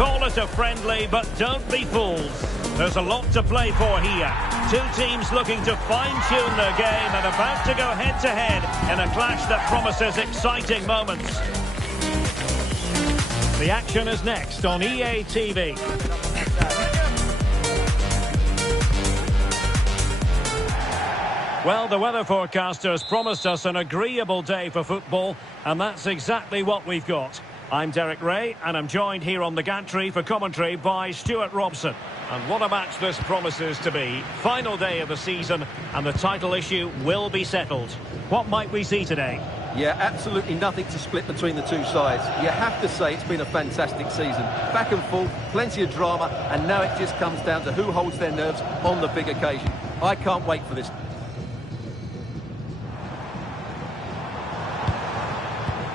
Call it a friendly, but don't be fools. There's a lot to play for here. Two teams looking to fine-tune their game and about to go head-to-head in a clash that promises exciting moments. The action is next on EA TV. Well, the weather forecasters promised us an agreeable day for football, and that's exactly what we've got. I'm Derek Ray, and I'm joined here on the gantry for commentary by Stuart Robson. And what a match this promises to be. Final day of the season, and the title issue will be settled. What might we see today? Yeah, absolutely nothing to split between the two sides. You have to say it's been a fantastic season. Back and forth, plenty of drama, and now it just comes down to who holds their nerves on the big occasion. I can't wait for this.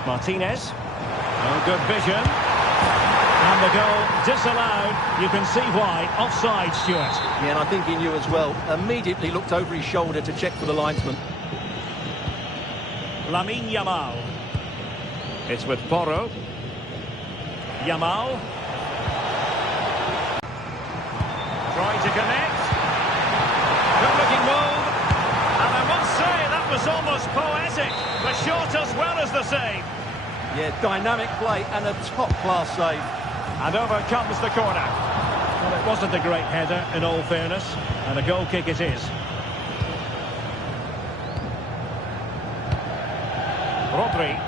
Martinez. Oh, good vision. And the goal disallowed. You can see why. Offside, Stuart. Yeah, and I think he knew as well. Immediately looked over his shoulder to check for the linesman. Lamine Yamal. It's with Porro. Yamal. Trying to connect. Good-looking move. And I must say, that was almost poetic. The shot as well as the save. Yeah, dynamic play and a top-class save. And over comes the corner. Well, it wasn't a great header, in all fairness. And a goal kick it is. Rodri.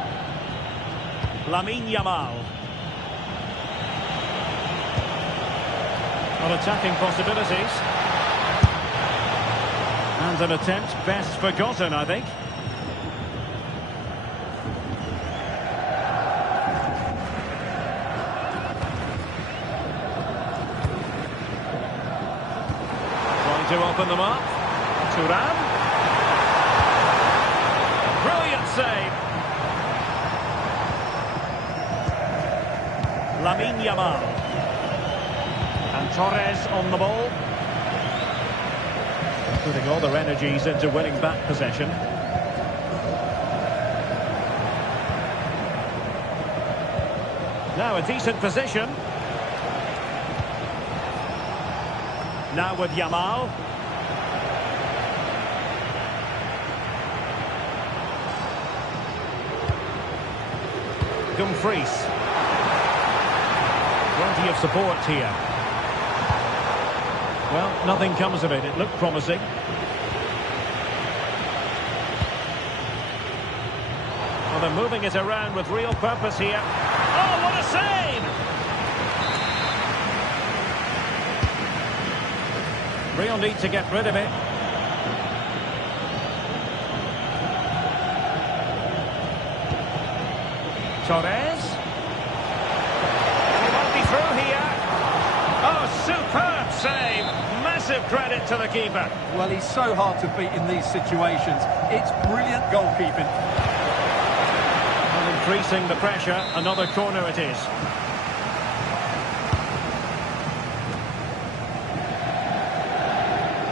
Lamine Yamal. On attacking possibilities. And an attempt best forgotten, I think. Trying to open them up. Thuram. Brilliant save. Lamine Yamal. And Torres on the ball. Putting all their energies into winning back possession. Now a decent position. Now with Yamal. Dumfries. Plenty of support here. Well, nothing comes of it. It looked promising. Well, they're moving it around with real purpose here. Oh, what a save! Real need to get rid of it. Torres. He won't be through here. Oh, superb save. Massive credit to the keeper. Well, he's so hard to beat in these situations. It's brilliant goalkeeping. And increasing the pressure, another corner it is.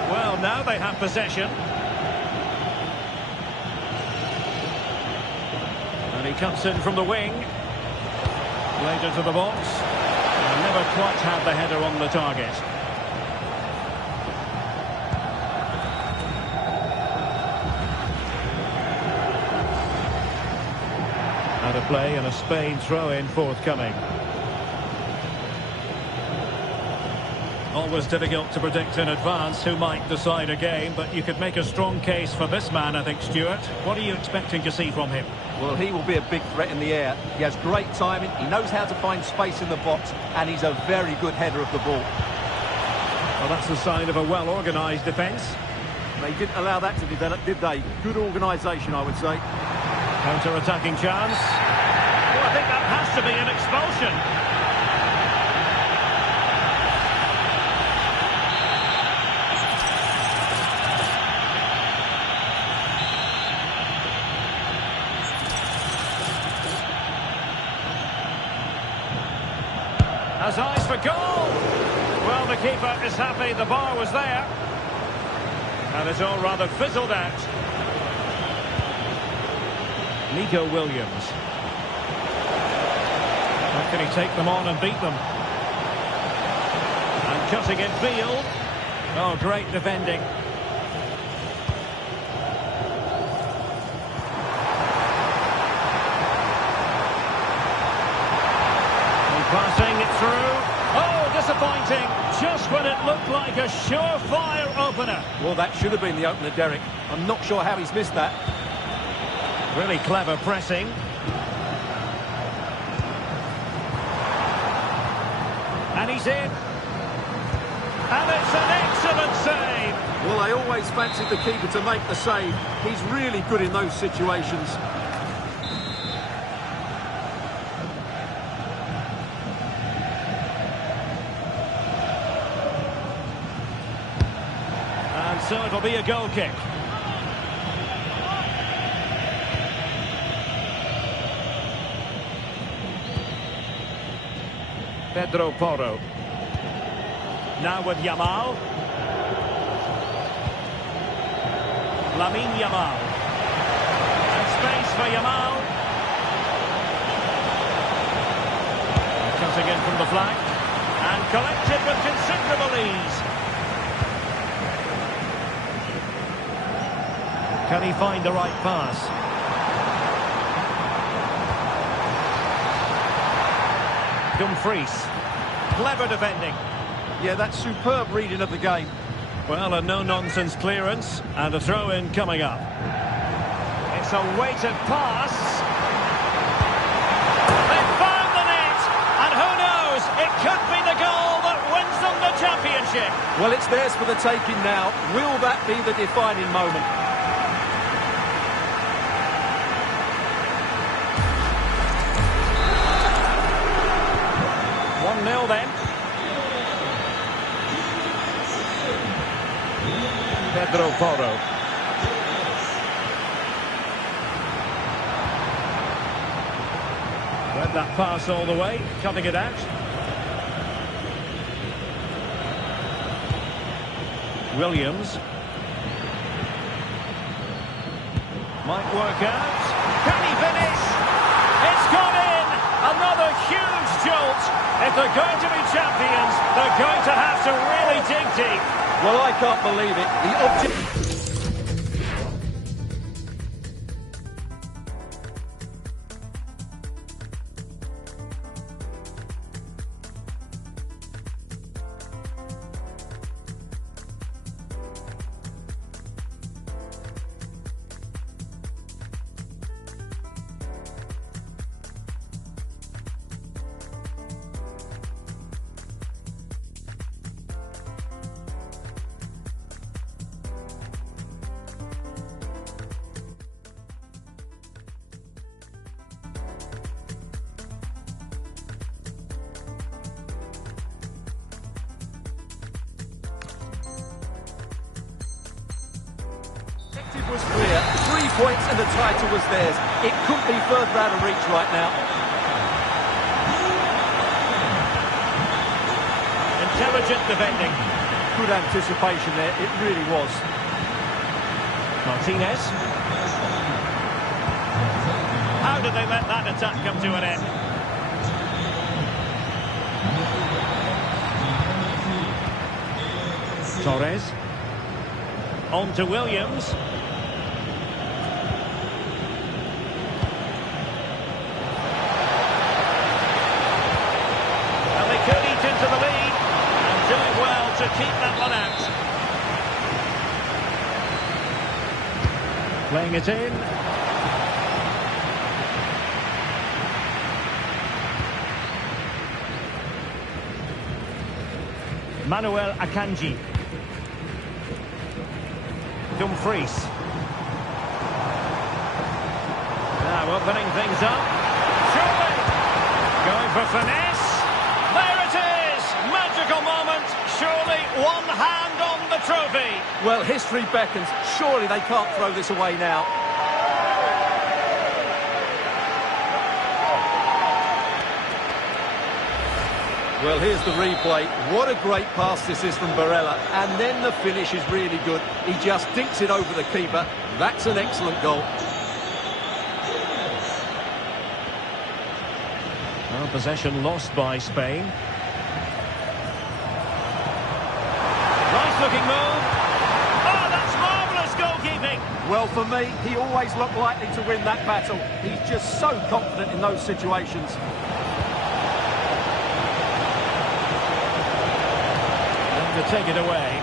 Well, now they have possession. And he cuts in from the wing. Later to the box. And never quite had the header on the target. Out of play and a Spain throw-in forthcoming. Always difficult to predict in advance who might decide a game, but you could make a strong case for this man, I think, Stuart. What are you expecting to see from him? Well, he will be a big threat in the air. He has great timing, he knows how to find space in the box, and he's a very good header of the ball. Well, that's a sign of a well-organised defence. They didn't allow that to develop, did they? Good organisation, I would say. Counter-attacking chance. Well, I think that has to be an expulsion. Has eyes for goal. Well, the keeper is happy the bar was there. And it's all rather fizzled out. Nico Williams. How can he take them on and beat them? Cutting in field. Oh, great defending. Passing it through. Oh, disappointing. Just when it looked like a surefire opener. Well, that should have been the opener, Derek. I'm not sure how he's missed that. Really clever pressing. And he's in. And it's an excellent save. Well, I always fancied the keeper to make the save. He's really good in those situations. So it'll be a goal kick. Pedro Porro. Now with Yamal. Lamine Yamal. And space for Yamal. Cutting in from the flank. And collected with considerable ease. Can he find the right pass? Dumfries. Clever defending. Yeah, that's superb reading of the game. Well, a no-nonsense clearance and a throw-in coming up. It's a weighted pass. They've found the net, and who knows, it could be the goal that wins them the championship. Well, it's theirs for the taking now. Will that be the defining moment? 1-0 then. Pedro Porro. Read that pass all the way, cutting it out. Williams. Might work out. Can he finish? It's gone in! Another huge jolt. If they're going to be champions, they're going to have to really dig deep. Well, I can't believe it. The object... was clear. 3 points and the title was theirs. It couldn't be further out of reach right now. Intelligent defending. Good anticipation there. It really was. Martinez. How did they let that attack come to an end? Torres. On to Williams. And they could eat into the lead. And doing well to keep that one out. Playing it in. Manuel Akanji. Dumfries. Now opening things up. Surely. Going for finesse. There it is. Magical moment. Surely one hand on the trophy. Well, history beckons. Surely they can't throw this away now. Well, here's the replay. What a great pass this is from Barella. And then the finish is really good. He just dinks it over the keeper. That's an excellent goal. Well, possession lost by Spain. looking move. Oh, that's marvellous goalkeeping. Well, for me, he always looked likely to win that battle. He's just so confident in those situations. And to take it away.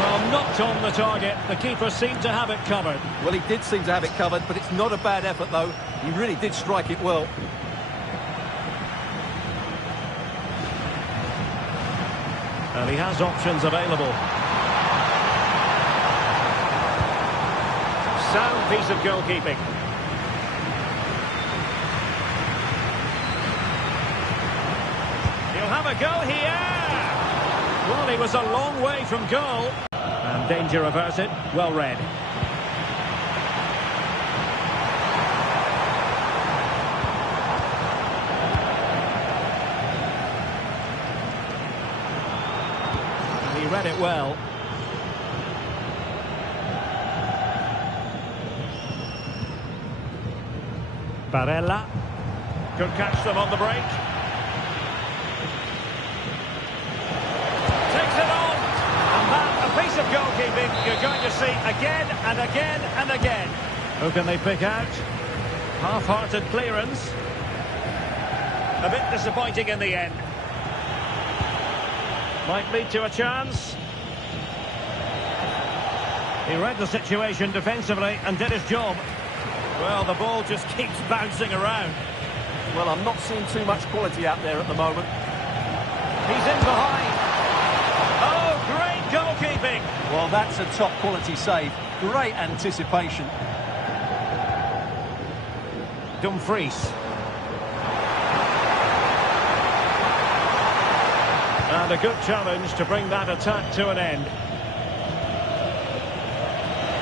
Well, not on the target. The keeper seemed to have it covered. Well, he did seem to have it covered, but it's not a bad effort, though. He really did strike it well. And he has options available. Sound piece of goalkeeping. He'll have a go here. Well, he was a long way from goal. And danger averted. Well read. And he read it well. Barella could catch them on the break. Takes it on. And that, a piece of goalkeeping you're going to see again and again and again. Who can they pick out? Half-hearted clearance. A bit disappointing in the end. Might lead to a chance. He read the situation defensively and did his job. Well, the ball just keeps bouncing around. Well, I'm not seeing too much quality out there at the moment. He's in behind. Oh, great goalkeeping. Well, that's a top quality save. Great anticipation. Dumfries. And a good challenge to bring that attack to an end.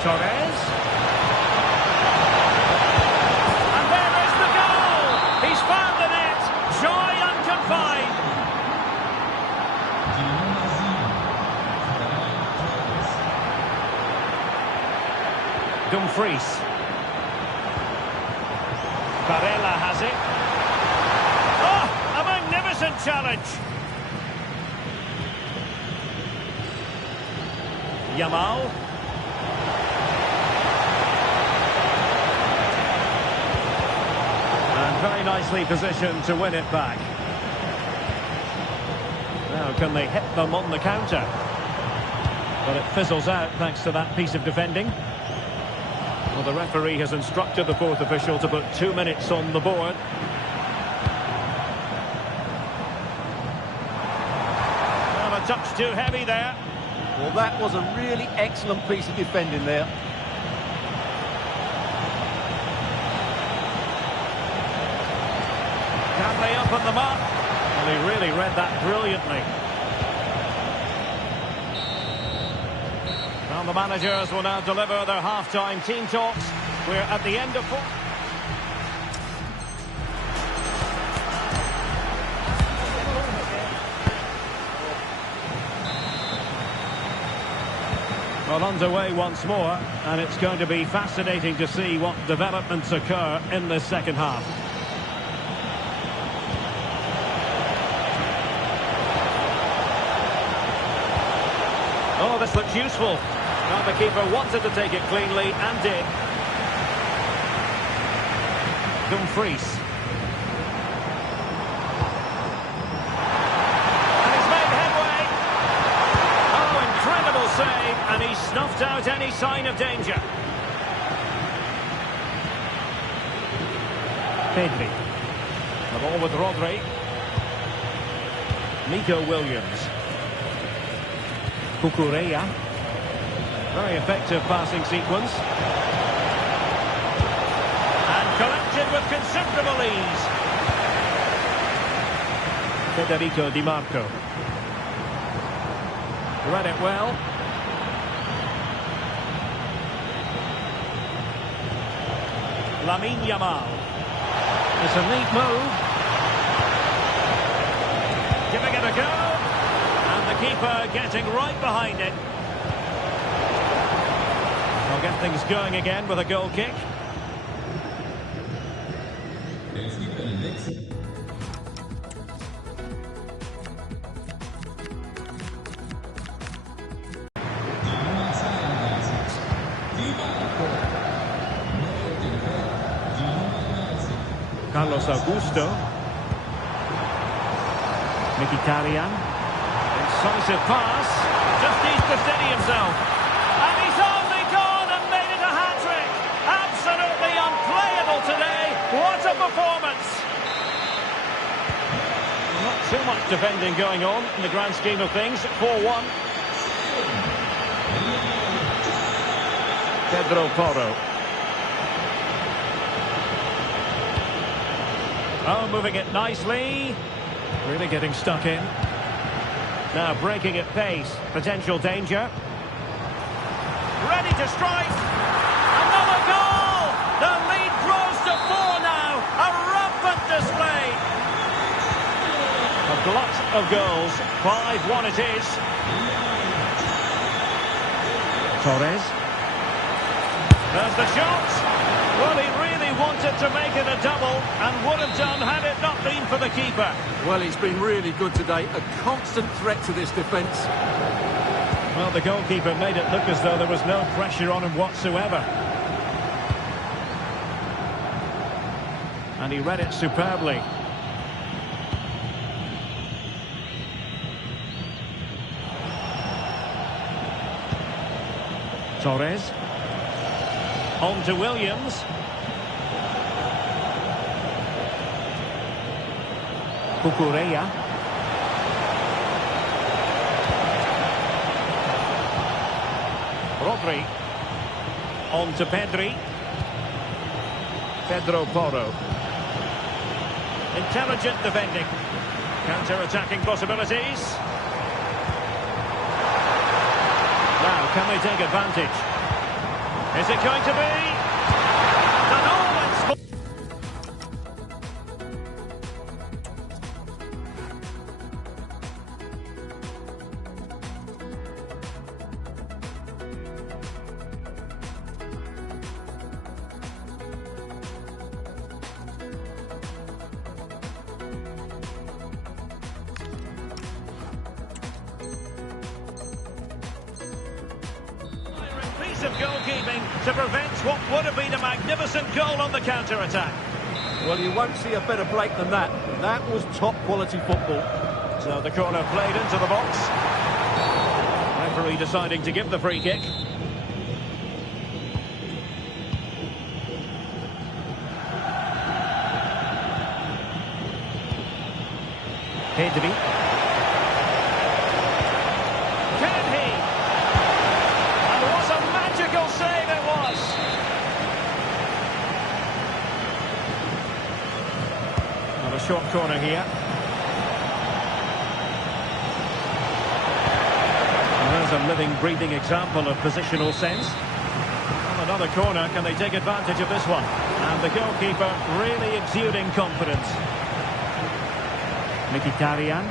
Torres. And there is the goal! He's found the net! Joy unconfined! Dumfries. Barella has it. Oh, a magnificent challenge! Yamal. And very nicely positioned to win it back. Now, can they hit them on the counter? But it fizzles out thanks to that piece of defending. Well, the referee has instructed the fourth official to put 2 minutes on the board. Well, a touch too heavy there. Well, that was a really excellent piece of defending there. Can they open them up? Well, he really read that brilliantly. Well, the managers will now deliver their half-time team talks. We're at the end of four. Well, underway once more, and it's going to be fascinating to see what developments occur in this second half. Oh, this looks useful. Well, the keeper wanted to take it cleanly and did. Dumfries. And he's made headway. Oh, incredible save, and he snuffed out any sign of danger. Pedri. The ball with Rodri. Nico Williams. Cucurella. Very effective passing sequence. And collected with considerable ease. Federico Di Marco. Read it well. Lamine Yamal. It's a neat move. Giving it a go. And the keeper getting right behind it. They'll get things going again with a goal kick. Carlos Augusto. Mkhitaryan. Incisive pass. Just needs to steady himself. And he's only gone and made it a hat-trick. Absolutely unplayable today. What a performance. Not too much defending going on in the grand scheme of things. 4-1. Pedro Porro. Oh, moving it nicely. Really getting stuck in. Now breaking at pace. Potential danger. Ready to strike. Another goal! The lead grows to 4 now. A rampant display. A glut of goals. 5-1 it is. Torres. There's the shot. Well, he really wanted to make it a double and would have done had it not been for the keeper. Well, he's been really good today. A constant threat to this defence. Well, the goalkeeper made it look as though there was no pressure on him whatsoever. And he read it superbly. Torres. On to Williams. Cucurella. Rodri. On to Pedri. Pedro Porro. Intelligent defending. Counter-attacking possibilities. Now, can they take advantage? Is it going to be? Of goalkeeping to prevent what would have been a magnificent goal on the counter-attack. Well, you won't see a better break than that. That was top-quality football. So the corner played into the box. Referee deciding to give the free kick. Pedri. Save it was. Not a short corner here. And there's a living, breathing example of positional sense. On another corner, can they take advantage of this one? And the goalkeeper really exuding confidence. Mkhitaryan.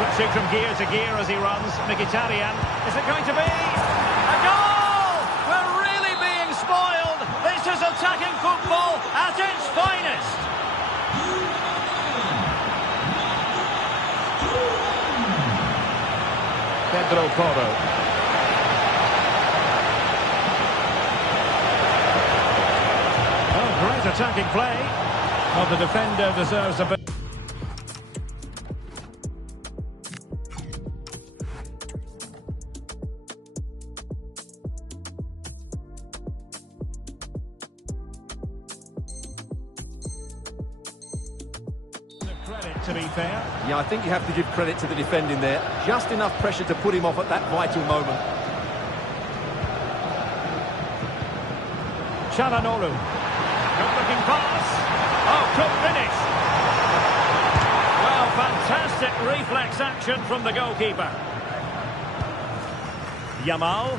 Switching from gear to gear as he runs. Mkhitaryan. Is it going to be? A goal! We're really being spoiled. This is attacking football at its finest. Pedro Porro. Oh, great attacking play. Well, the defender deserves a bit. Credit, to be fair. Yeah, I think you have to give credit to the defending there. Just enough pressure to put him off at that vital moment. Çalhanoğlu. Good-looking pass. Oh, good finish. Well, fantastic reflex action from the goalkeeper. Yamal.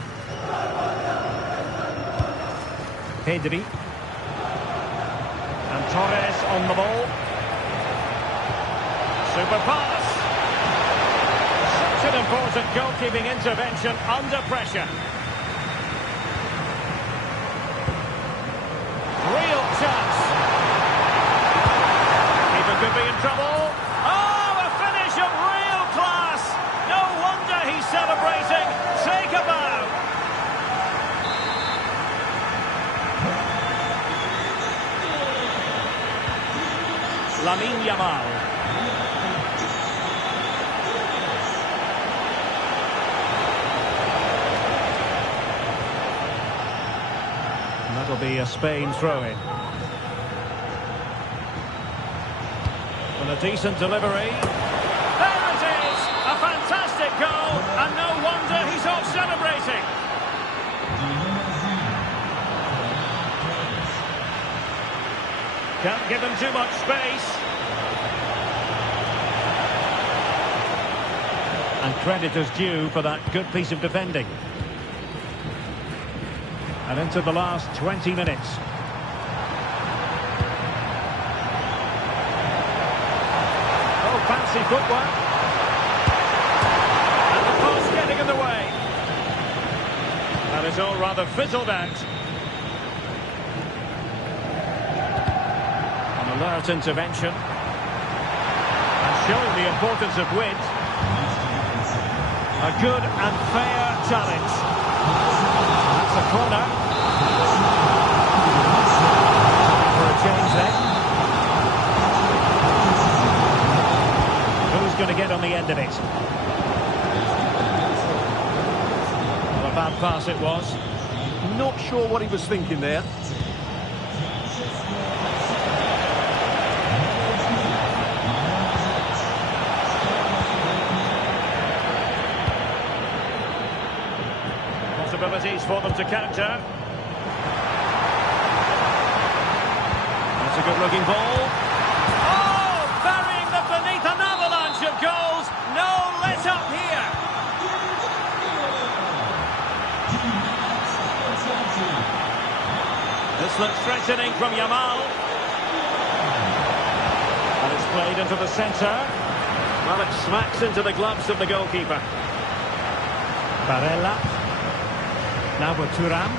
Pedri. And Torres on the ball. Super pass. Such an important goalkeeping intervention under pressure. Real chance. Keeper could be in trouble. Oh, a finish of real class. No wonder he's celebrating. Take a bow. Lamine Yamal. That'll be a Spain throw-in. And a decent delivery. There it is! A fantastic goal, and no wonder he's off celebrating. Can't give him too much space. And credit is due for that good piece of defending. And into the last 20 minutes. Oh, fancy footwork. And the post getting in the way. And it's all rather fizzled out. An alert intervention. And showing the importance of width. A good and fair challenge. That's a corner. For a change then. Who's going to get on the end of it? Well, a bad pass it was. Not sure what he was thinking there. Possibilities for them to counter. That's a good-looking ball. Oh, burying them beneath an avalanche of goals. No let-up here. This looks threatening from Yamal. And it's played into the centre. Well, it smacks into the gloves of the goalkeeper. Barella. Now with Thuram.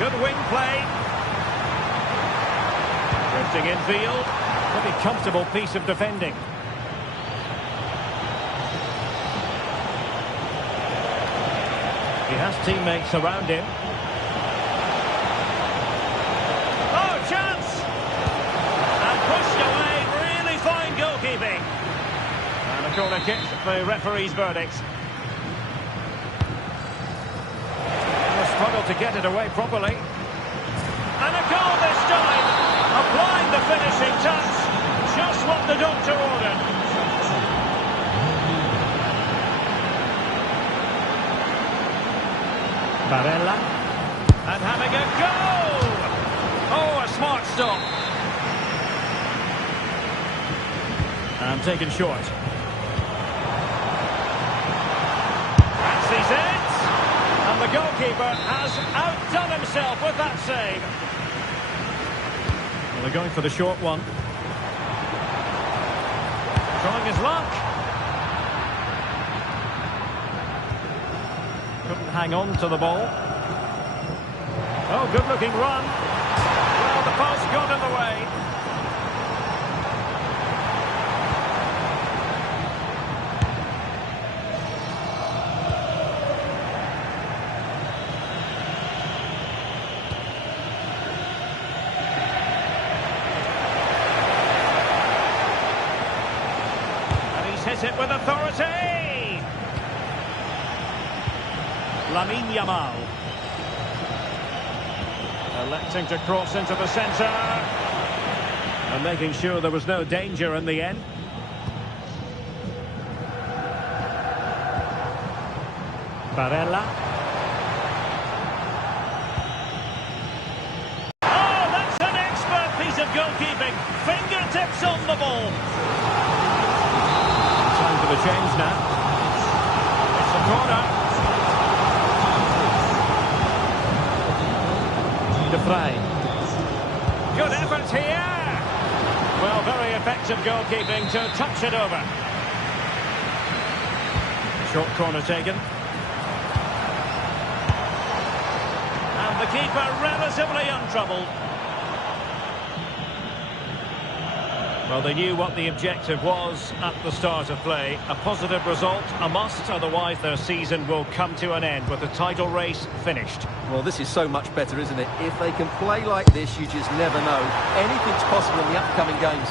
Good wing play. Drifting infield. Pretty comfortable piece of defending. He has teammates around him. Oh, chance! And pushed away. Really fine goalkeeping. And a corner kick, the referee's verdict. Struggled to get it away properly. And a goal this time. Applying the finishing touch. Just what the doctor ordered. Barella. And having a go! Oh, a smart stop. And taken short. Fancies it. And the goalkeeper has outdone himself with that save. Well, they're going for the short one. Trying his luck. Couldn't hang on to the ball. Oh, good-looking run. Well, the post got in the way. Hit it with authority. Lamine Yamal. Electing to cross into the centre. And making sure there was no danger in the end. Barella. Oh, that's an expert piece of goalkeeping. Fingertips on the ball. Time for the change now. It's a corner. De Vrij. Good effort here. Well, very effective goalkeeping to touch it over. Short corner taken. And the keeper relatively untroubled. Well, they knew what the objective was at the start of play. A positive result, a must, otherwise their season will come to an end with the title race finished. Well, this is so much better, isn't it? If they can play like this, you just never know. Anything's possible in the upcoming games.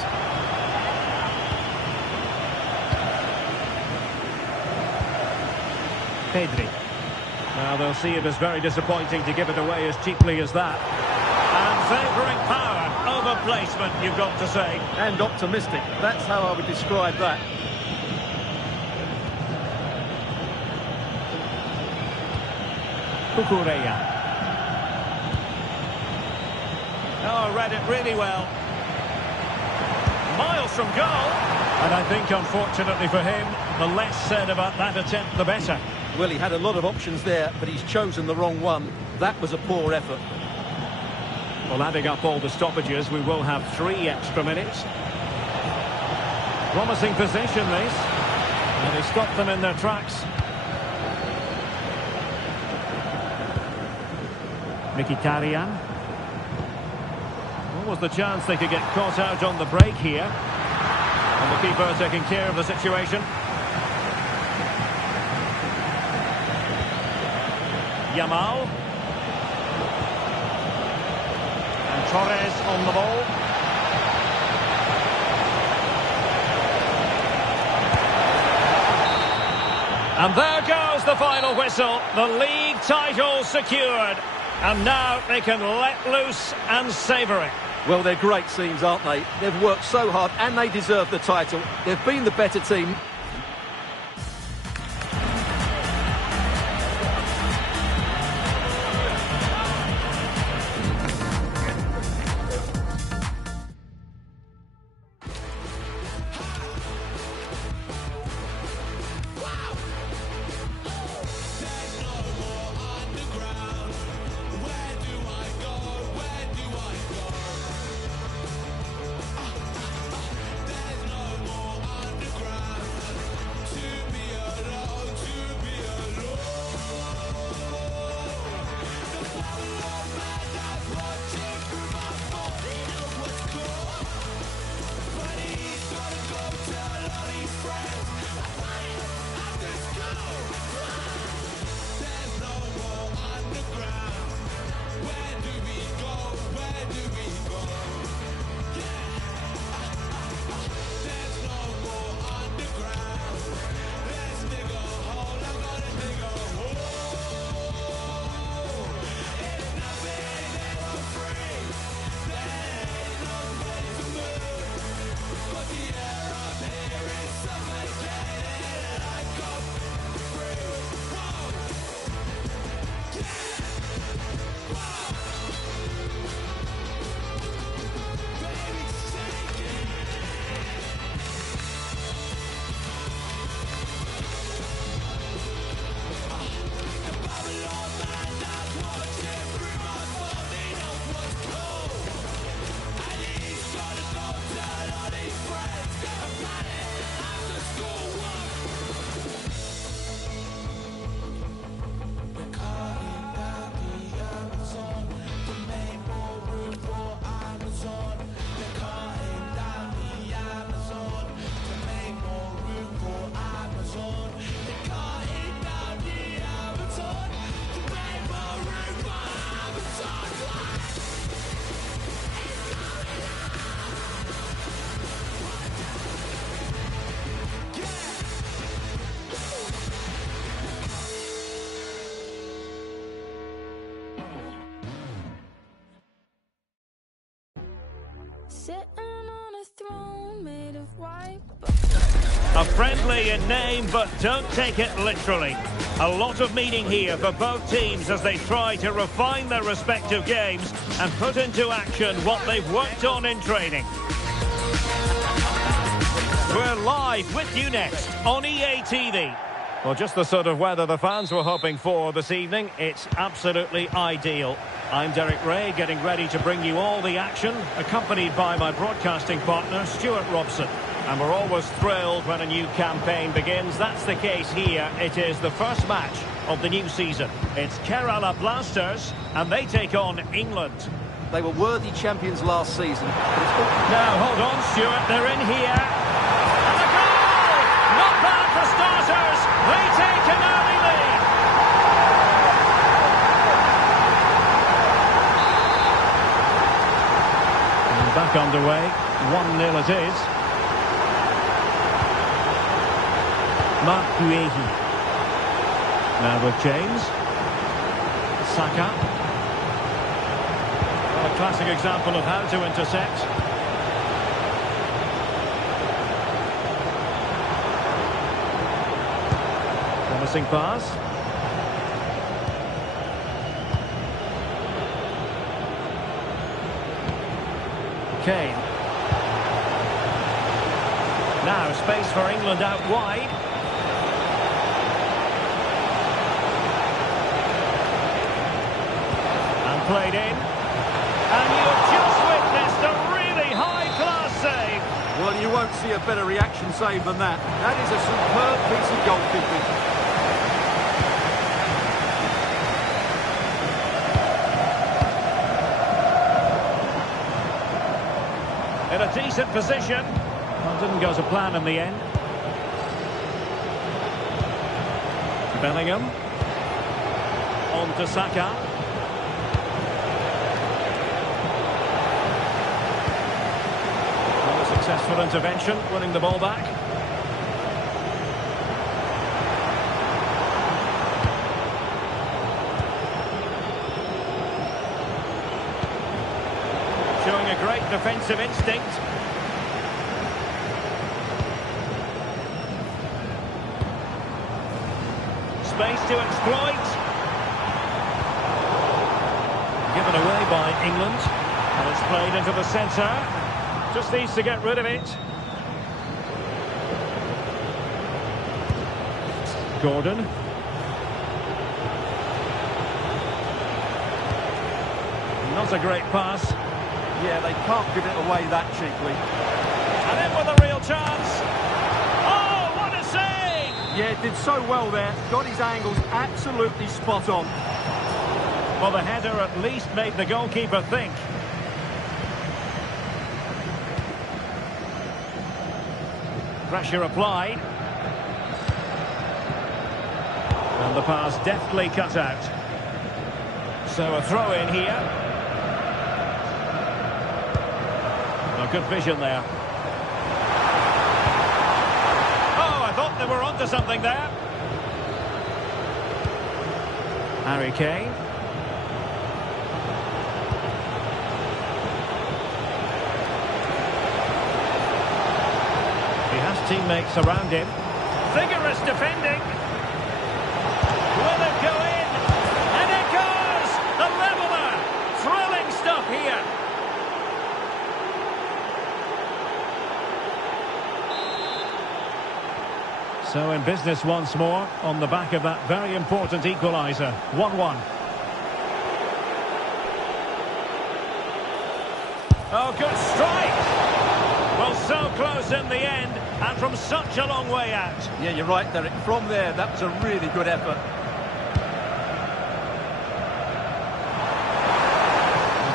Pedri. Now, they'll see it as very disappointing to give it away as cheaply as that. And favouring power over placement, you've got to say. And optimistic. That's how I would describe that. Cucurella. Oh, read it really well. Miles from goal. And I think, unfortunately for him, the less said about that attempt, the better. Well, he had a lot of options there, but he's chosen the wrong one. That was a poor effort. Well, adding up all the stoppages, we will have 3 extra minutes. Promising position, this. And he stopped them in their tracks. Mkhitaryan. What was the chance they could get caught out on the break here? And the keeper taking care of the situation. Yamal. And Torres on the ball. And there goes the final whistle. The league title secured. And now they can let loose and savour it. Well, they're great scenes, aren't they? They've worked so hard and they deserve the title. They've been the better team. Sitting on a throne made of white. A friendly in name, but don't take it literally. A lot of meaning here for both teams as they try to refine their respective games and put into action what they've worked on in training. We're live with you next on EA TV. Well, just the sort of weather the fans were hoping for this evening. It's absolutely ideal. I'm Derek Ray, getting ready to bring you all the action, accompanied by my broadcasting partner, Stuart Robson. And we're always thrilled when a new campaign begins. That's the case here. It is the first match of the new season. It's Kerala Blasters, and they take on England. They were worthy champions last season. But it's all... Now, hold on, Stuart. They're in here. And a goal! Not bad for starters. They take an early lead. And back underway. 1-0 it is. Marc Guehi. Now with James. Saka. Well, a classic example of how to intercept. Promising pass. Kane. Now space for England out wide. And played in. And you've just witnessed a really high-class save. Well, you won't see a better reaction save than that. That is a superb piece of goalkeeping. In a decent position. Well, didn't go to plan in the end. Bellingham. On to Saka. Well, a successful intervention, winning the ball back. Showing a great defensive instinct. Space to exploit. Given away by England. And it's played into the centre. Just needs to get rid of it. Gordon. Not a great pass. Yeah, they can't give it away that cheaply. And in with a real chance. Oh, what a save! Yeah, did so well there. Got his angles absolutely spot on. Well, the header at least made the goalkeeper think. Pressure applied. And the pass deftly cut out. So a throw in here. Good vision there. Oh, I thought they were onto something there. Harry Kane. He has teammates around him. Vigorous defending. Will it go in? And it goes! The leveller! Thrilling stuff here. So in business once more, on the back of that very important equaliser. 1-1. Oh, good strike! Well, so close in the end, and from such a long way out. Yeah, you're right, Derek. From there, that was a really good effort.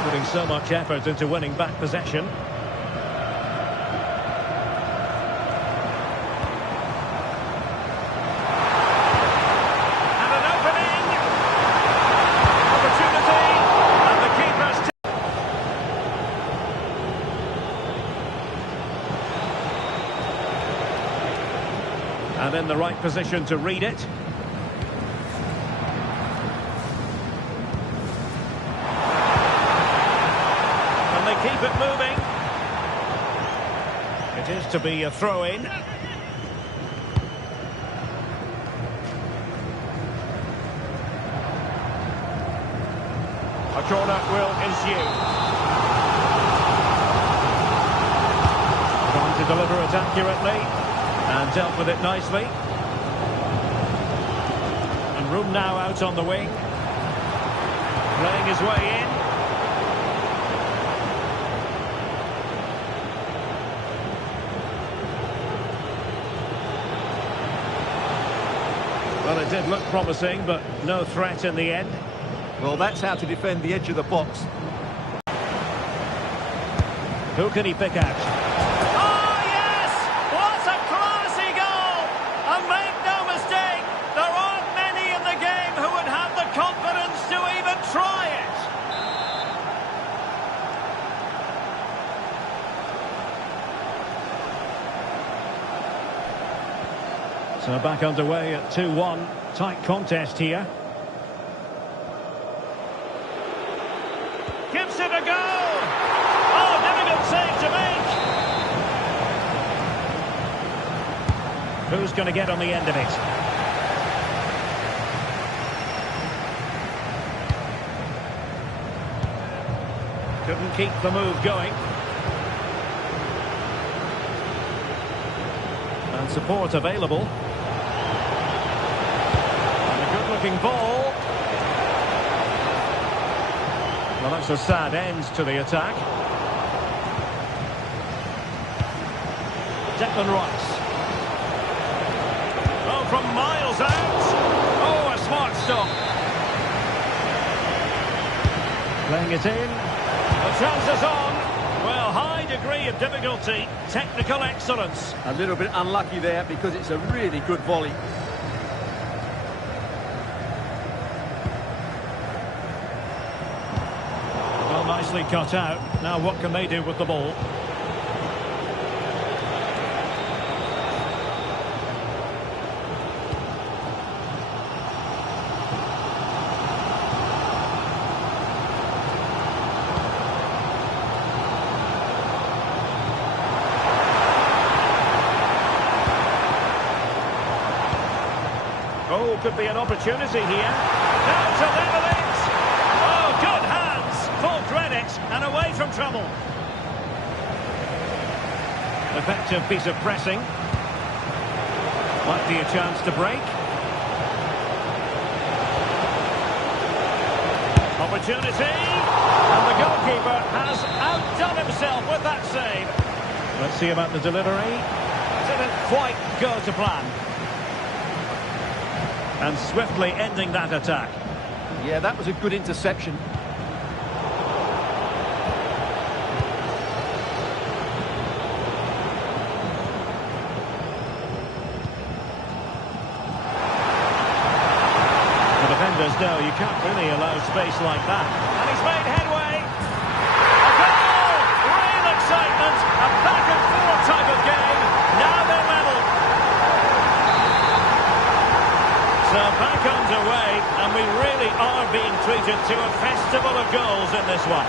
Putting so much effort into winning back possession. And in the right position to read it. And they keep it moving. It is to be a throw-in. A corner will ensue. Trying to deliver it accurately. And dealt with it nicely. And room now out on the wing. Playing his way in. Well, it did look promising, but no threat in the end. Well, that's how to defend the edge of the box. Who can he pick out? Oh, yes! What a classy goal! And make no mistake, there aren't many in the game who would have the confidence to even try it. So back underway at 2-1. Tight contest here. Gives it a go! Oh, difficult save to make. Who's going to get on the end of it? Couldn't keep the move going. And support available. Looking ball. Well, that's a sad end to the attack. Declan Rice. Oh, from miles out. Oh, a smart stop. Playing it in. The chance is on. Well, high degree of difficulty. Technical excellence. A little bit unlucky there because it's a really good volley. Nicely cut out. Now what can they do with the ball? Oh, could be an opportunity here. Now to level it. Oh, good hands. Full credit and away from trouble. Effective piece of pressing. Might be a chance to break. Opportunity. And the goalkeeper has outdone himself with that save. Let's see about the delivery. Didn't quite go to plan. And swiftly ending that attack. Yeah, that was a good interception. No, you can't really allow space like that. And he's made headway. A goal! Real excitement. A back-and-forth type of game. Now they're level. So back underway, and we really are being treated to a festival of goals in this one.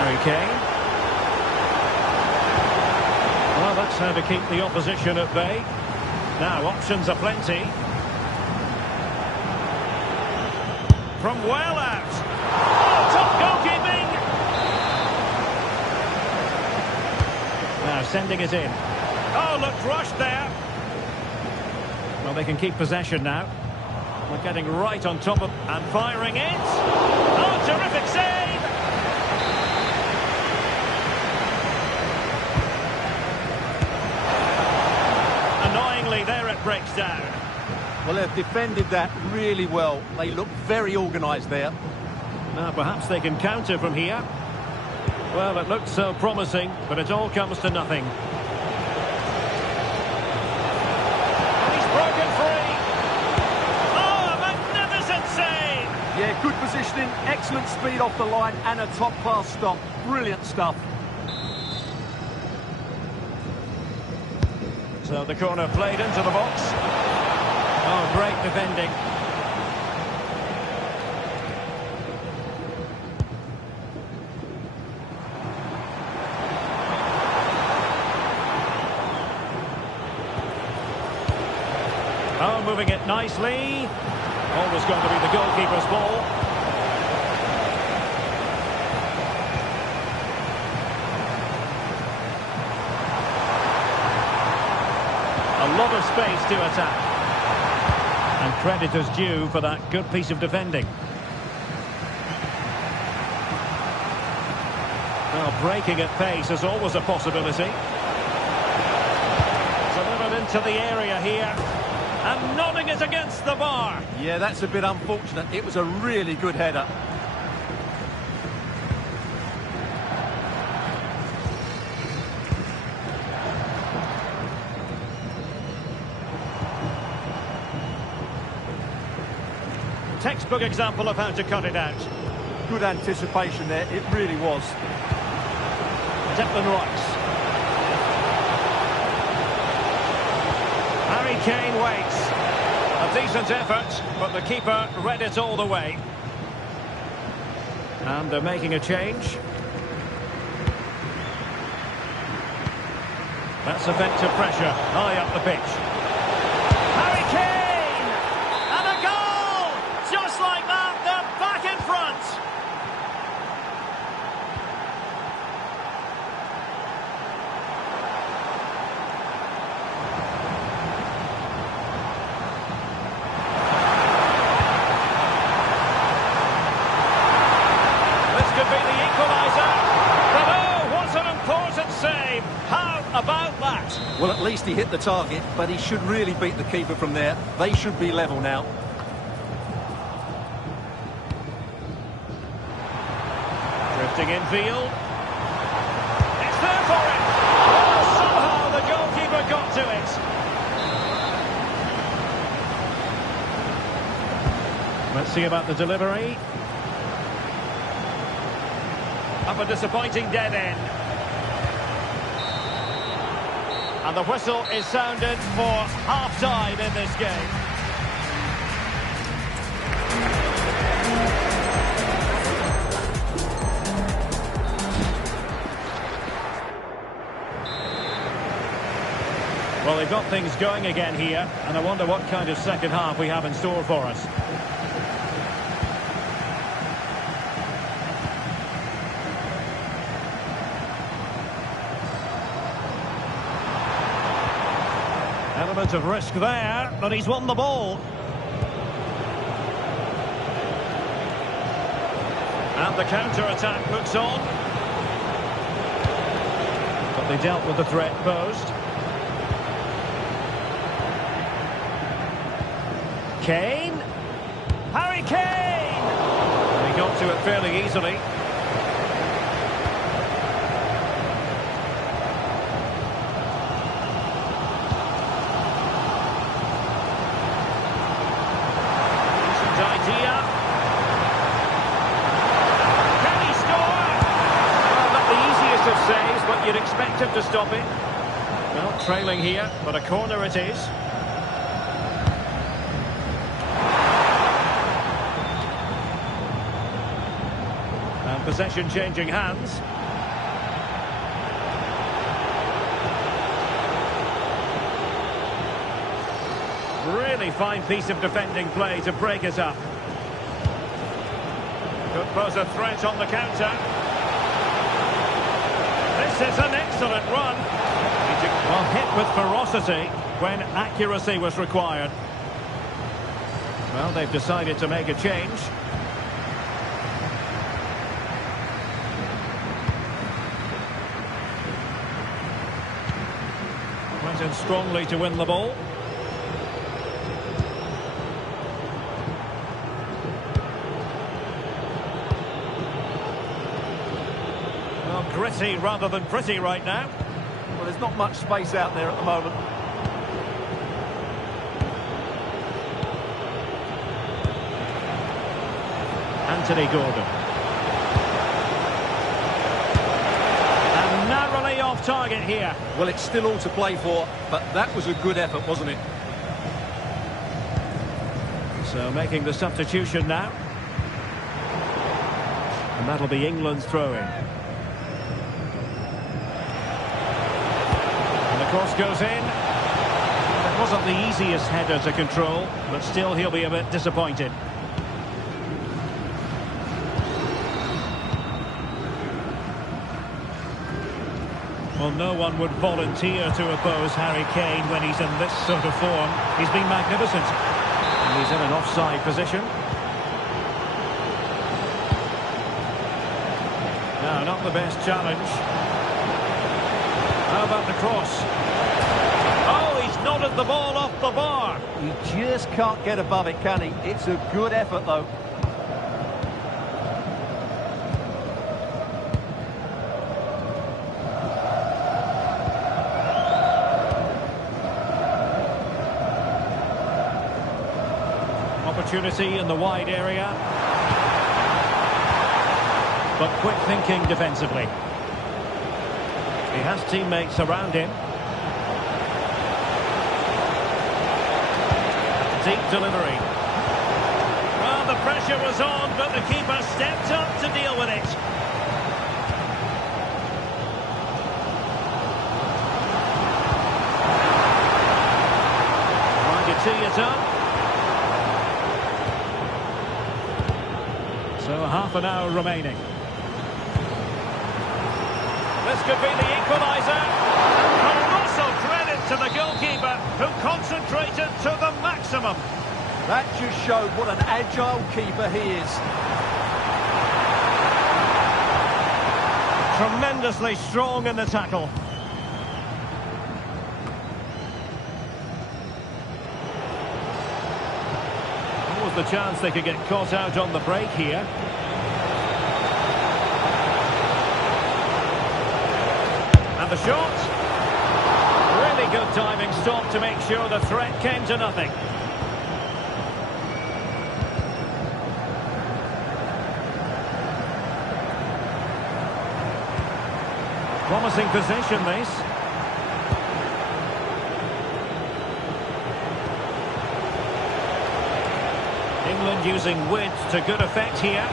Harry Kane. Well, that's how to keep the opposition at bay. Now, options are plenty. From well out. Oh, top goalkeeping. Now sending it in. Oh, looked rushed there. Well, they can keep possession now. We're getting right on top of and firing it. Oh, terrific save. Annoyingly, there it breaks down. Well, they've defended that really well. They look very organised there. Now, perhaps they can counter from here. Well, it looked so promising, but it all comes to nothing. And he's broken free. Oh, a magnificent save! Yeah, good positioning, excellent speed off the line, and a top-class stop. Brilliant stuff. So the corner played into the box. Oh, great defending. Oh, moving it nicely. Always going to be the goalkeeper's ball. A lot of space to attack. And credit is due for that good piece of defending. Well, breaking at pace is always a possibility. Delivered into the area here. And nodding it against the bar. Yeah, that's a bit unfortunate. It was a really good header. textbook example of how to cut it out. Good anticipation there, it really was. Declan Rice. Harry Kane waits. A decent effort, but the keeper read it all the way. And they're making a change. That's effective pressure, high up the pitch. Harry Kane! And a goal! Just like that, they're back in front! This could be the equaliser. But oh, what an important save! How about that? Well, at least he hit the target, but he should really beat the keeper from there. They should be level now. Drifting infield. It's there for him! Oh, somehow the goalkeeper got to it. Let's see about the delivery. Up a disappointing dead end. And the whistle is sounded for half-time in this game. Well, they've got things going again here, and I wonder what kind of second half we have in store for us. Element of risk there, but he's won the ball. And the counter-attack looks on. But they dealt with the threat posed. Kane. Harry Kane! He got to it fairly easily. Idea. Can he score? Well, not the easiest of saves, but you'd expect him to stop it. Well, trailing here, but a corner it is. And possession changing hands. Really fine piece of defending play to break it up. Could pose a threat on the counter. This is an excellent run. Well, hit with ferocity when accuracy was required. Well, they've decided to make a change. Went in strongly to win the ball. Gritty rather than pretty right now. Well, there's not much space out there at the moment. Anthony Gordon. And narrowly off target here. Well, it's still all to play for, but that was a good effort, wasn't it? So making the substitution now. And that'll be England's throw-in. Cross goes in. It wasn't the easiest header to control, but still he'll be a bit disappointed. Well, no one would volunteer to oppose Harry Kane when he's in this sort of form. He's been magnificent. And he's in an offside position. No, not the best challenge. How about the cross? Oh, he's nodded the ball off the bar. You just can't get above it, can he? It's a good effort, though. opportunity in the wide area. But quick thinking defensively. He has teammates around him. Deep delivery. Well, the pressure was on, but the keeper stepped up to deal with it. Trying to tee it up. So half an hour remaining. This could be the equaliser. Colossal credit to the goalkeeper, who concentrated to the maximum. That just showed what an agile keeper he is. Tremendously strong in the tackle. What was the chance they could get caught out on the break here? And the shot. Really good diving stop to make sure the threat came to nothing. Promising position, this. England using width to good effect here.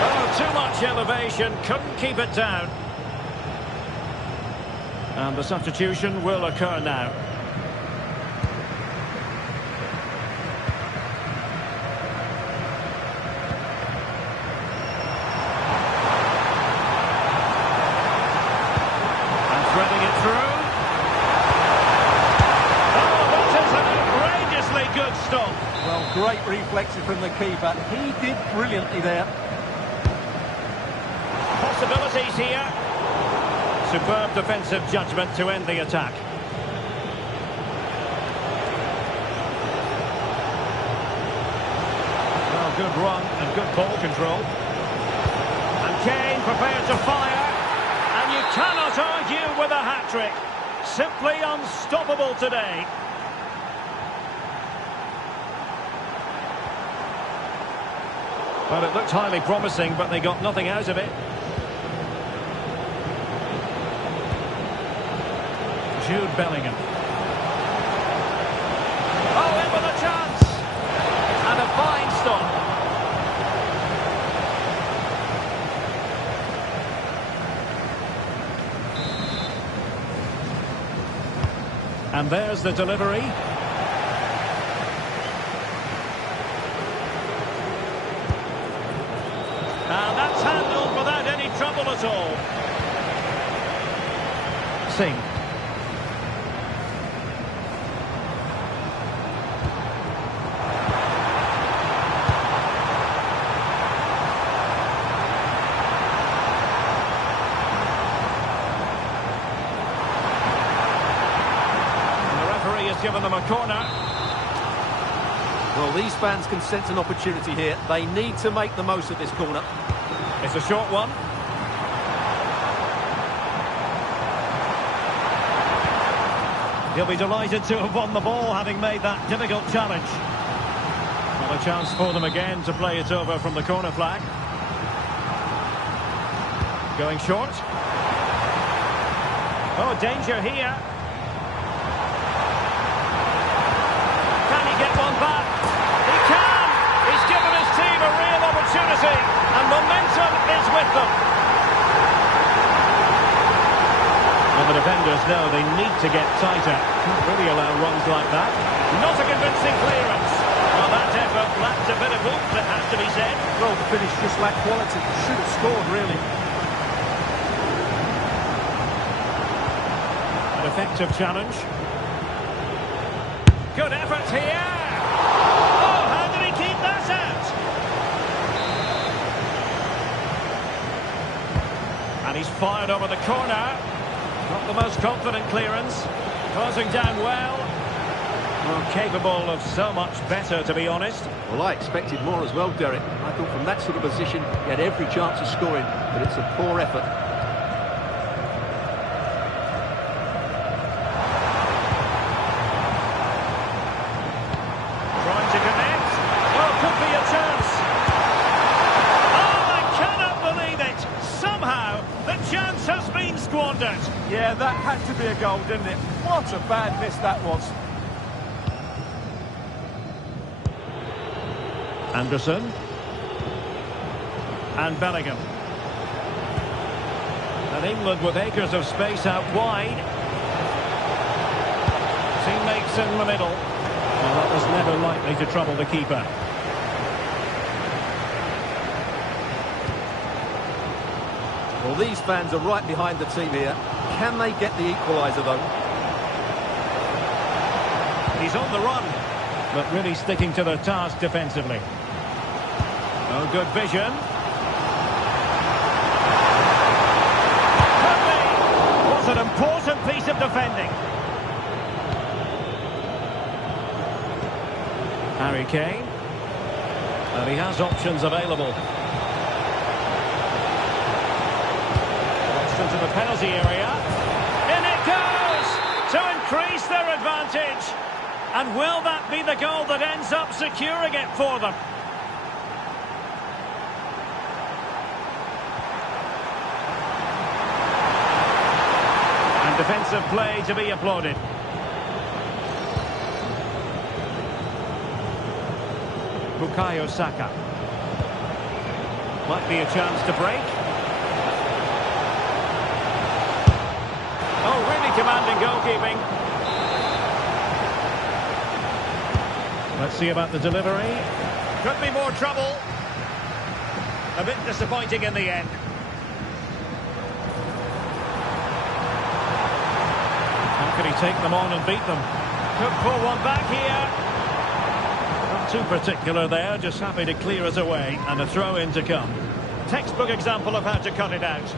Oh, too much elevation, couldn't keep it down. And the substitution will occur now. And threading it through. Oh, that is an outrageously good stop. Well, great reflexes from the keeper. He did brilliantly there. Possibilities here. Superb defensive judgment to end the attack. Well, good run and good ball control. And Kane prepared to fire. And you cannot argue with a hat-trick. Simply unstoppable today. Well, it looked highly promising, but they got nothing out of it. Jude Bellingham. Oh, in with a chance! And a fine stop. And there's the delivery. And that's handled without any trouble at all. Singh. Given them a corner. Well, these fans can sense an opportunity here. They need to make the most of this corner. It's a short one. He'll be delighted to have won the ball, having made that difficult challenge. Well, a chance for them again to play it over from the corner flag. Going short. Oh, danger here. Get one back. He can. He's given his team a real opportunity, and momentum is with them. Well, the defenders know they need to get tighter. Can't really allow runs like that. Not a convincing clearance. Well, that effort lacked a bit of oomph, it has to be said. Well, the finish just lacked quality. Should have scored, really. An effective challenge. Good effort here. Oh, how did he keep that out? And he's fired over the corner. Not the most confident clearance. Closing down well. Well, capable of so much better, to be honest. Well, I expected more as well, Derek. I thought from that sort of position, he had every chance of scoring, but it's a poor effort. has been squandered. Yeah, that had to be a goal, didn't it? What a bad miss that was. Anderson. And Bellingham. And England with acres of space out wide. Teammates in the middle. Well, that was never likely to trouble the keeper. Well, these fans are right behind the team here. Can they get the equaliser, though? He's on the run, but really sticking to the task defensively. Oh, good vision. What an important piece of defending. Harry Kane. And he has options available. Into the penalty area. In it goes to increase their advantage. And will that be the goal that ends up securing it for them? And defensive play to be applauded. Bukayo Saka. Might be a chance to break. Oh, really commanding goalkeeping. Let's see about the delivery. Could be more trouble. A bit disappointing in the end. How can he take them on and beat them? Could pull one back here. Not too particular there, just happy to clear it away. And a throw-in to come. Textbook example of how to cut it out.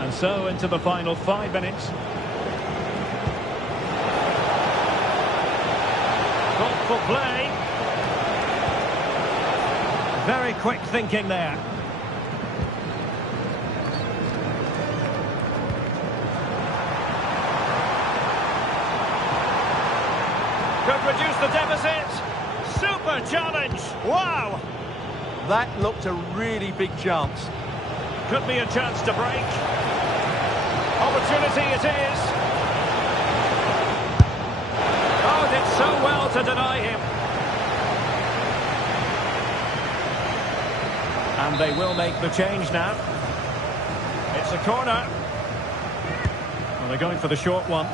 And so into the final 5 minutes. Thoughtful play. Very quick thinking there. Could reduce the deficit. Super challenge. Wow. That looked a really big chance. Could be a chance to break. Opportunity it is. Oh, did so well to deny him. And they will make the change now. It's a corner. Well, they're going for the short one.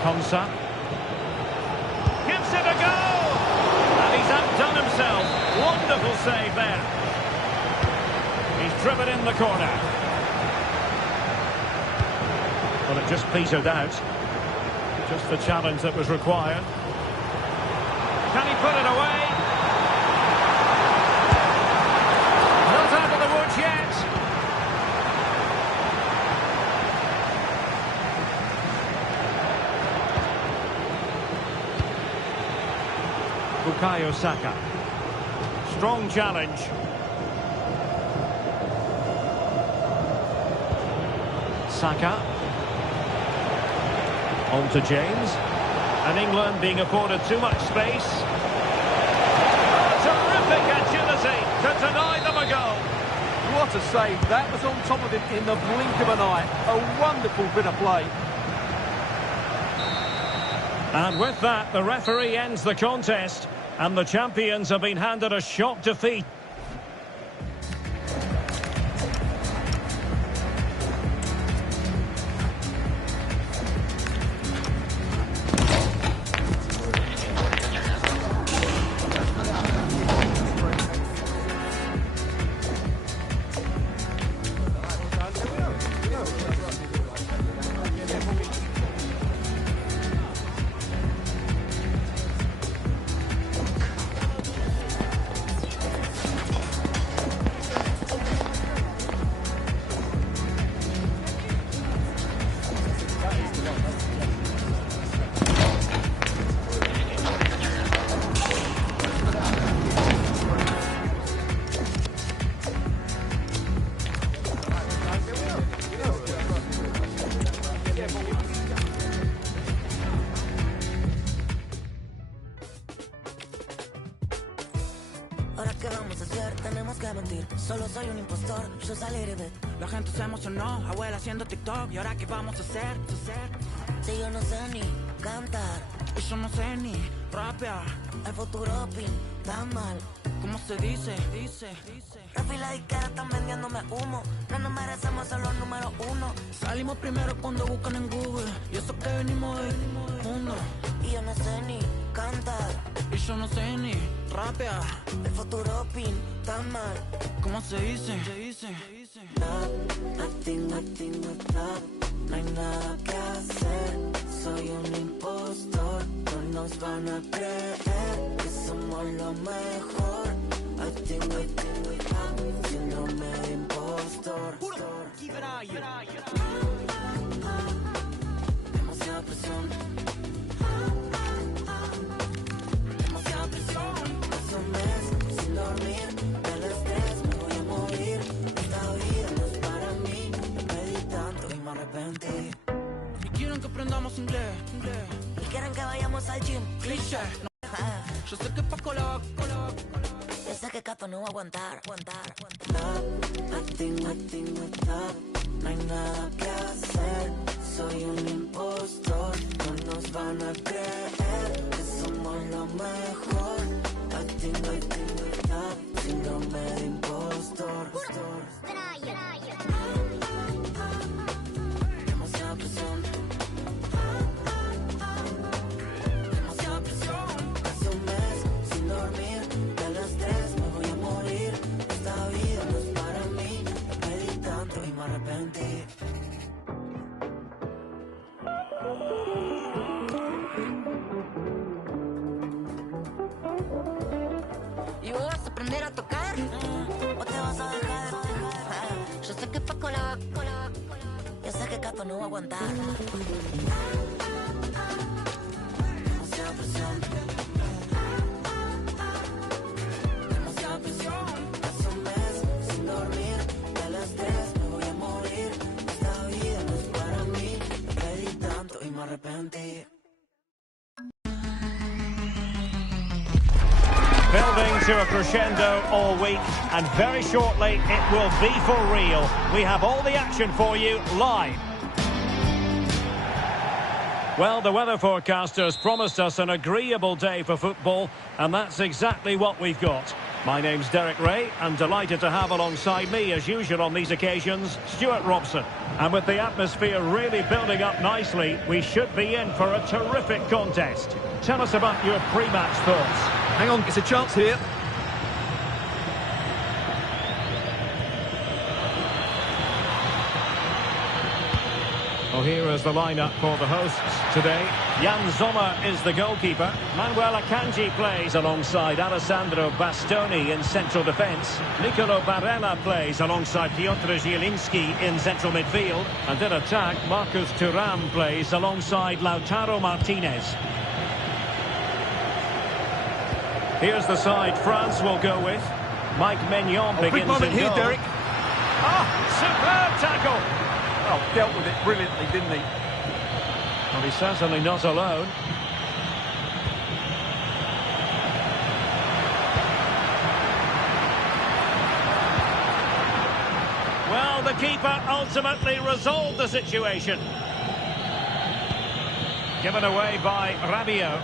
Konsa. Gives it a go. And he's outdone himself. Wonderful save there. He's driven in the corner. Well, it just petered out. Just the challenge that was required. Can he put it away? Not out of the woods yet. Bukayo Saka. Strong challenge. Saka. On to James. And England being afforded too much space. Terrific agility to deny them a goal. What a save. That was on top of him in the blink of an eye. A wonderful bit of play. And with that, the referee ends the contest. And the champions have been handed a shock defeat. ¿qué vamos a hacer? Tenemos que mentir. Solo soy un impostor, yo saliré de. La gente se emocionó, abuela haciendo TikTok. ¿Y ahora qué vamos a hacer? Si yo no sé ni cantar, Y yo no sé ni rapear. el futuro pinta mal. ¿Cómo se dice? Rafi y la disquera están vendiéndome humo. No nos merecemos ser los número uno. Salimos primero cuando buscan en Google. Y eso que venimos del mundo. Y yo no sé ni cantar, Y yo no sé ni rapear. el futuro pinta mal. ¿Cómo se dice? Nothing with love. No hay nada que hacer. Soy un impostor. No nos van a creer que somos lo mejor. Nothing with love. Síndrome de impostor. Demasiada presión. Demasiada presión. Hace un mes sin dormir. Del estrés me voy a morir. Esta vida no es para mí. Pedí tanto y me arrepentí. Y quieren que aprendamos inglés. Y quieren que vayamos al gym. Cliché. No, yo sé que Paco la va. Yo sé que Cato no va a aguantar. Nothing with love. No hay nada que hacer. Soy un impostor. No nos van a creer que somos lo mejor. Nothing with love. Síndrome de impostor. Demasiada presión. Demasiada presión. Hace un mes sin dormir. Del estrés me voy a morir. Esta vida no es para mí. Pedí tanto y me arrepentí. ¿Y vos vas a aprender a tocar? ¿O te vas a dejar? Yo sé que Paco la va. Yo sé que Cato no va a aguantar. Demasiada presión. Demasiada presión. Hace un mes sin dormir. Del estrés me voy a morir. Esta vida no es para mí. Pedí tanto y me arrepentí. Building to a crescendo all week, and very shortly it will be for real. We have all the action for you live. Well, the weather forecasters promised us an agreeable day for football, and that's exactly what we've got. My name's Derek Ray, and delighted to have alongside me, as usual on these occasions, Stuart Robson. And with the atmosphere really building up nicely, we should be in for a terrific contest. Tell us about your pre-match thoughts. Hang on, it's a chance here. Well, here is the lineup for the hosts today. Jan Sommer is the goalkeeper. Manuel Akanji plays alongside Alessandro Bastoni in central defence. Nicolo Barella plays alongside Piotr Zielinski in central midfield. And in attack, Marcus Thuram plays alongside Lautaro Martinez. Here's the side France will go with. Mike Maignan begins big moment in here, goal. Derek. Superb tackle! Oh, dealt with it brilliantly, didn't he? Well, he's certainly not alone. Well, the keeper ultimately resolved the situation. Given away by Rabiot.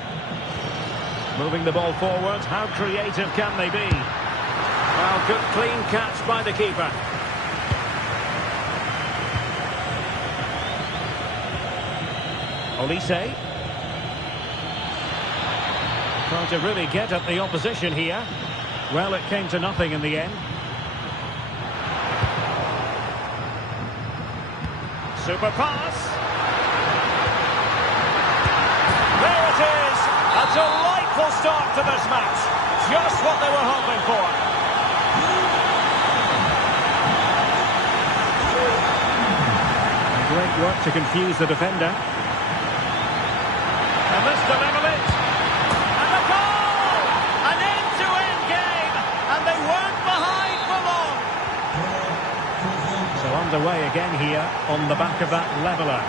Moving the ball forward, how creative can they be? Well, good clean catch by the keeper. Olise. Trying to really get at the opposition here. Well, it came to nothing in the end. Super pass. There it is. A delightful start to this match. Just what they were hoping for. Great work to confuse the defender. And this to level it. And a goal! An end-to-end game. And they weren't behind for long. So underway again here on the back of that leveller.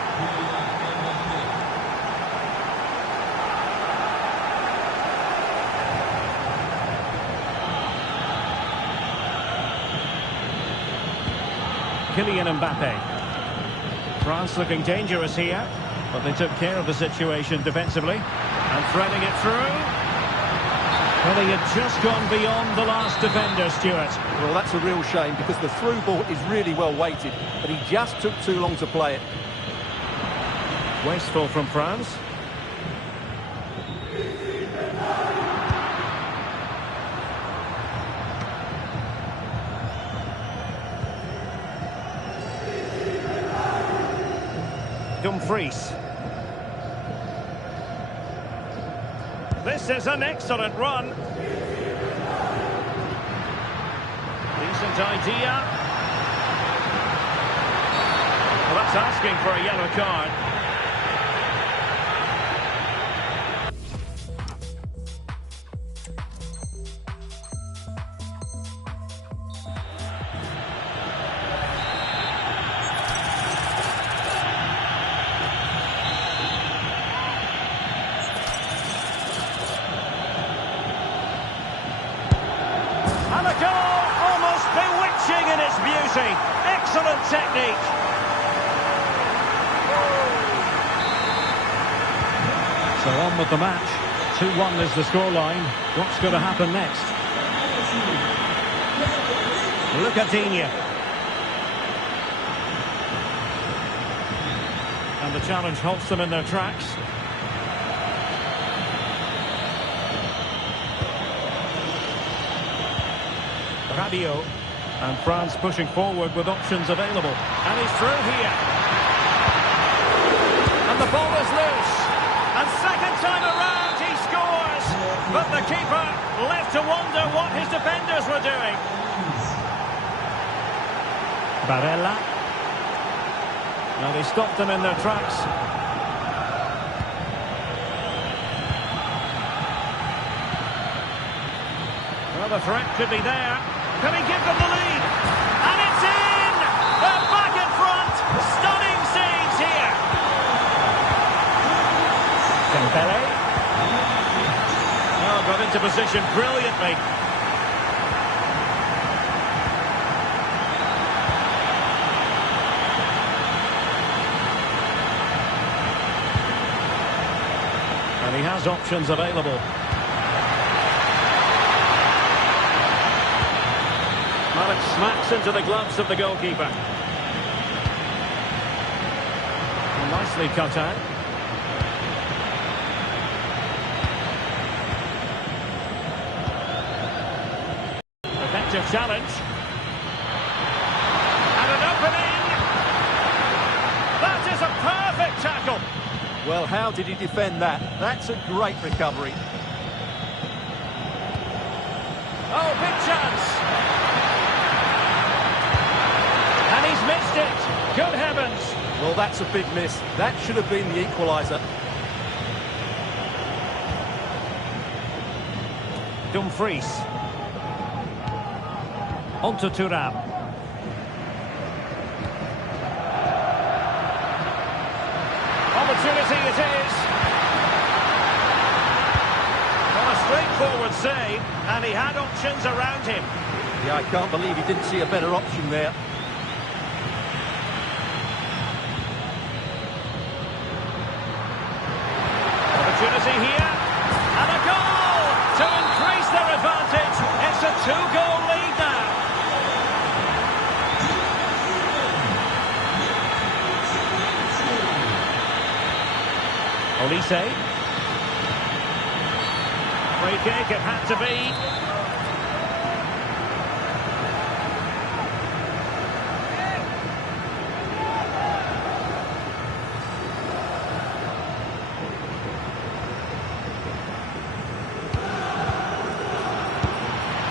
Kylian Mbappe. France looking dangerous here, but they took care of the situation defensively. And threading it through. Well, he had just gone beyond the last defender, Stuart. Well, that's a real shame because the through ball is really well weighted, but he just took too long to play it. Wasteful from France. Dumfries. This is an excellent run. Decent idea. Well, that's asking for a yellow card. And a goal, almost bewitching in its beauty. Excellent technique. So on with the match. 2-1 is the scoreline. What's going to happen next? Look at Digne. And the challenge halts them in their tracks. Rabiot, and France pushing forward with options available. And he's through here. And the ball is loose. And second time around he scores. But the keeper left to wonder what his defenders were doing. Barella. Now they stopped them in their tracks. Well, the threat could be there. Can he give them the lead? And it's in! They're back in front! Stunning scenes here! Dembele. Oh, got into position brilliantly. And he has options available. Well, it smacks into the gloves of the goalkeeper. Well, nicely cut out. Effective challenge. And an opening. That is a perfect tackle. Well, how did he defend that? That's a great recovery. Oh, big chance. And he's missed it. Good heavens. Well, that's a big miss. That should have been the equaliser. Dumfries. On to Thuram. Opportunity it is. Well, a straightforward save, and he had options around him. Yeah, I can't believe he didn't see a better option there. Opportunity here, and a goal to increase their advantage. It's a 2-goal lead now. Olise. Free kick, it had to be.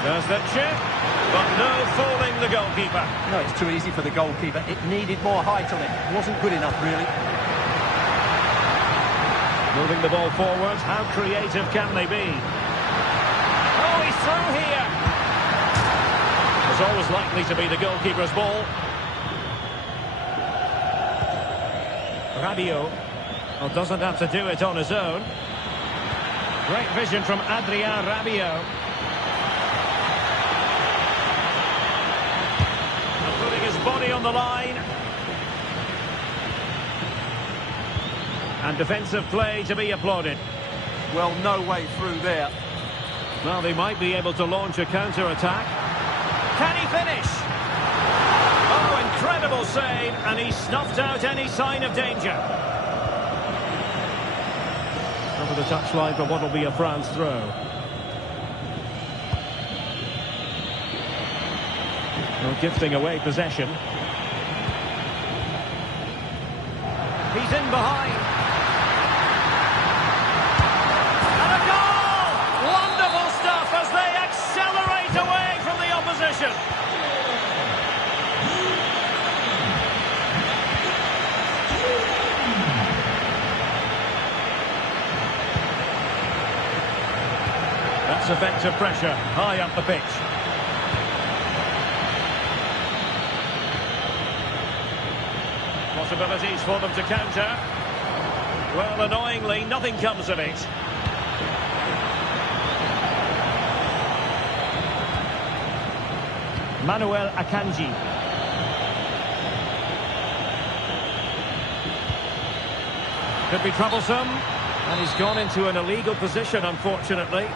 There's the chip, but no fooling the goalkeeper. No, it's too easy for the goalkeeper. It needed more height on it. Wasn't good enough, really. Moving the ball forward, how creative can they be? Oh, he's through here. It's always likely to be the goalkeeper's ball. Rabiot. Well, doesn't have to do it on his own. Great vision from Adrien Rabiot. And putting his body on the the line. And defensive play to be applauded. Well, no way through there. Well, they might be able to launch a counter-attack. Can he finish? Oh, incredible save, and he snuffed out any sign of danger. Over the touchline for what will be a France throw. Well, gifting away possession. He's in behind. And a goal! Wonderful stuff as they accelerate away from the opposition. That's effective pressure high up the pitch. Possibilities for them to counter. Well, annoyingly, nothing comes of it. Manuel Akanji. Could be troublesome. And he's gone into an illegal position, unfortunately.